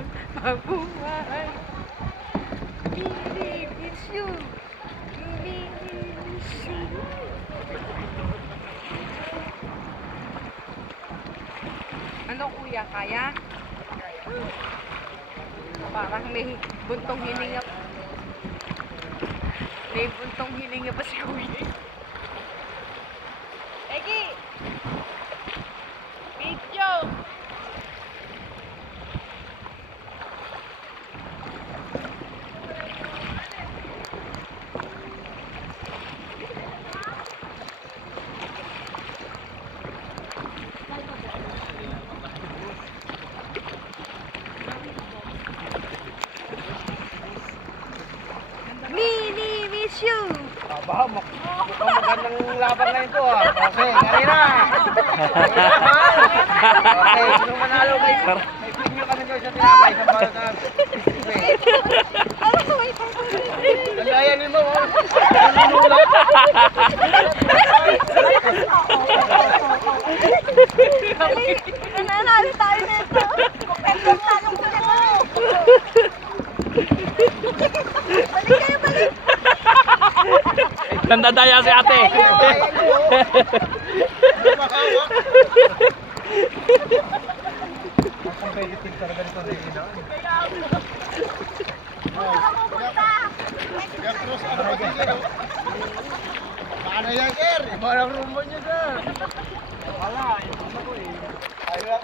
hamon, mabuhay. Mili, miss you. Mili, miss you. Ano kuya, kaya? Parang may buntong hininga. May buntong hininga pa si kuya. Egi! Video! Mini, miss you! Aba, mukhang magandang laban na ito ah. Okay, kanina. Okay, sino manalo may premium kami doon sa tinapay sa para sa Alayan mo, oh. Nanunulat. Nananalo tayo nito. Kupentong tanong ko na. Balik kayo, balik. Nandadaya si ate. Competitive talaga nito rin. Paano yan, sir? Iba lang rumbo niyo, sir. Wala, ito na ko eh. Ayaw